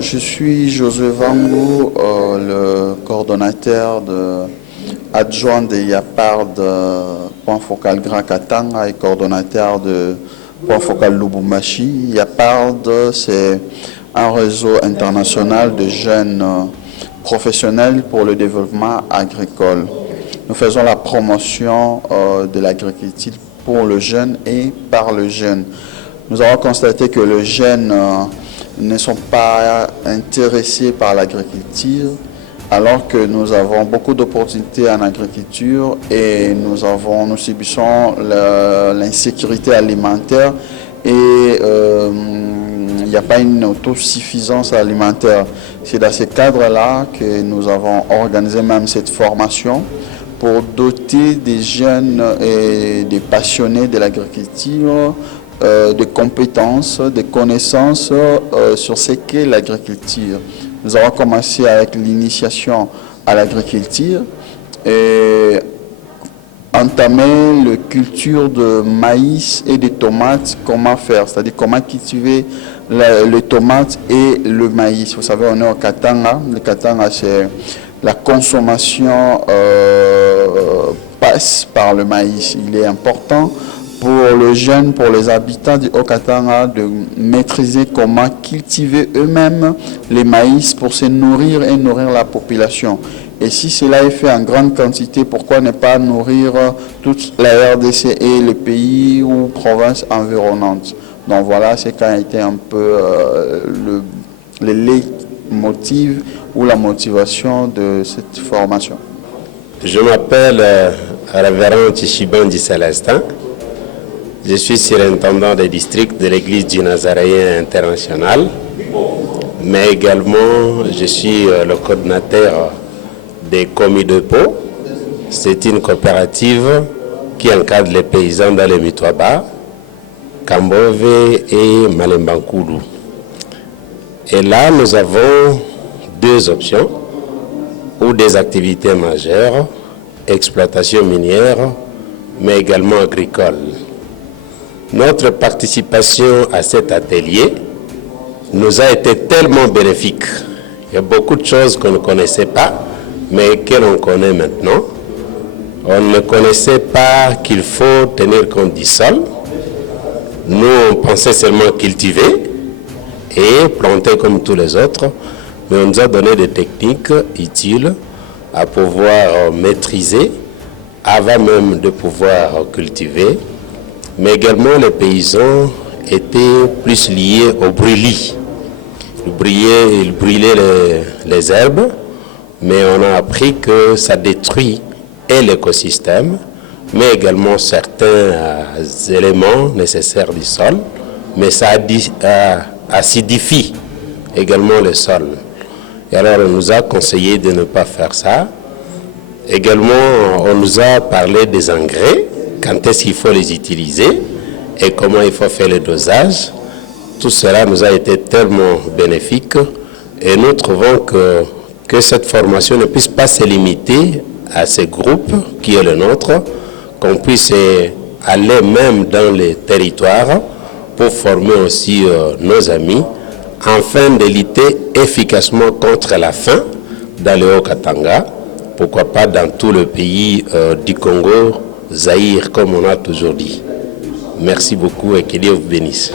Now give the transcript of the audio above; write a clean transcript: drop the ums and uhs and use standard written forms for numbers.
Je suis José Vangou, le coordonnateur adjoint de YAPARD Point Focal Grand Katanga et coordonnateur de Point Focal Lubumbashi. YAPARD, c'est un réseau international de jeunes professionnels pour le développement agricole. Nous faisons la promotion de l'agriculture pour le jeune et par le jeune. Nous avons constaté que les jeunes ne sont pas intéressés par l'agriculture, alors que nous avons beaucoup d'opportunités en agriculture et nous subissons l'insécurité alimentaire et il n'y a pas une autosuffisance alimentaire. C'est dans ce cadre-là que nous avons organisé même cette formation pour doter des jeunes et des passionnés de l'agriculture de compétences, de connaissances sur ce qu'est l'agriculture. Nous avons commencé avec l'initiation à l'agriculture et entamer la culture de maïs et de tomates, comment faire, c'est-à-dire comment cultiver les tomates et le maïs. Vous savez, on est au Katanga. Le Katanga, c'est la consommation passe par le maïs. Il est important pour le jeune, pour les habitants du Haut-Katanga, de maîtriser comment cultiver eux-mêmes les maïs pour se nourrir et nourrir la population. Et si cela est fait en grande quantité, pourquoi ne pas nourrir toute la RDC et les pays ou provinces environnantes? Donc voilà, c'est quand été un peu le leitmotiv ou la motivation de cette formation. Je m'appelle Révérend Tishibandi Célestin. Je suis surintendant des districts de l'église du Nazaréen international, mais également je suis le coordinateur des commis de Pau. C'est une coopérative qui encadre les paysans dans les Mitwaba, Kambove et Malembankulu. Et là, nous avons deux options ou des activités majeures, exploitation minière, mais également agricole. Notre participation à cet atelier nous a été tellement bénéfique. Il y a beaucoup de choses qu'on ne connaissait pas, mais que l'on connaît maintenant. On ne connaissait pas qu'il faut tenir compte du sol. Nous, on pensait seulement cultiver et planter comme tous les autres, mais on nous a donné des techniques utiles à pouvoir maîtriser avant même de pouvoir cultiver. Mais également, les paysans étaient plus liés au brûlis. Ils brûlaient les herbes, mais on a appris que ça détruit et l'écosystème, mais également certains éléments nécessaires du sol, mais ça acidifie également le sol. Et alors, on nous a conseillé de ne pas faire ça. Également, on nous a parlé des engrais. Quand est-ce qu'il faut les utiliser et comment il faut faire le dosage. Tout cela nous a été tellement bénéfique et nous trouvons que cette formation ne puisse pas se limiter à ce groupe qui est le nôtre, qu'on puisse aller même dans les territoires pour former aussi nos amis afin de lutter efficacement contre la faim dans le Haut-Katanga, pourquoi pas dans tout le pays du Congo, Zaïre, comme on a toujours dit. Merci beaucoup et que Dieu vous bénisse.